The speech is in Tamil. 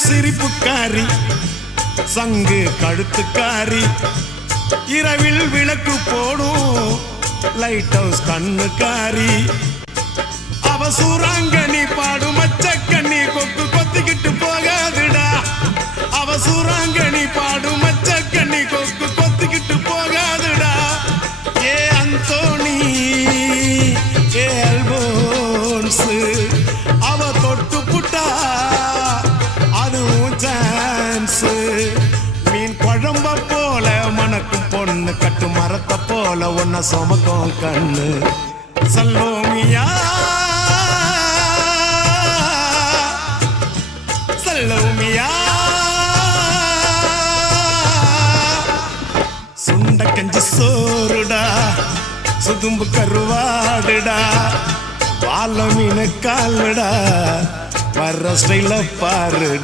சிரிப்புக்காரி சங்கு கழுத்துக்காரி இரவில் விளக்கு போடும் லைட் ஹவுஸ் கண்ணுக்காரி அவ சூறாங்கண்ணி பாடும் மச்சக்கண்ணி கொக்கு கொத்திக்கிட்டு போகாதுடா அவ சூறாங்கண்ணி பாடும் மச்சக்கண்ணி கொக்கு கொத்திக்கிட்டு போகாதுடா ஏ அந்தோணி ஏ அல்போன்ஸ் அவ தொட்டு புட்டா அதுவும் சான்ஸ் மீன் குழம்ப போல மணக்கும் பொண்ணு கட்டு மரத்தை போல ஒன்ன சுமக்கும் கண்ணு சல்லோமியா சல்லோமியா சுண்ட கஞ்சி சோறுடா சுதும்பு கருவாடுடா வாழ மீன் காலுடா வர்ற ஸ்டைல பாருடா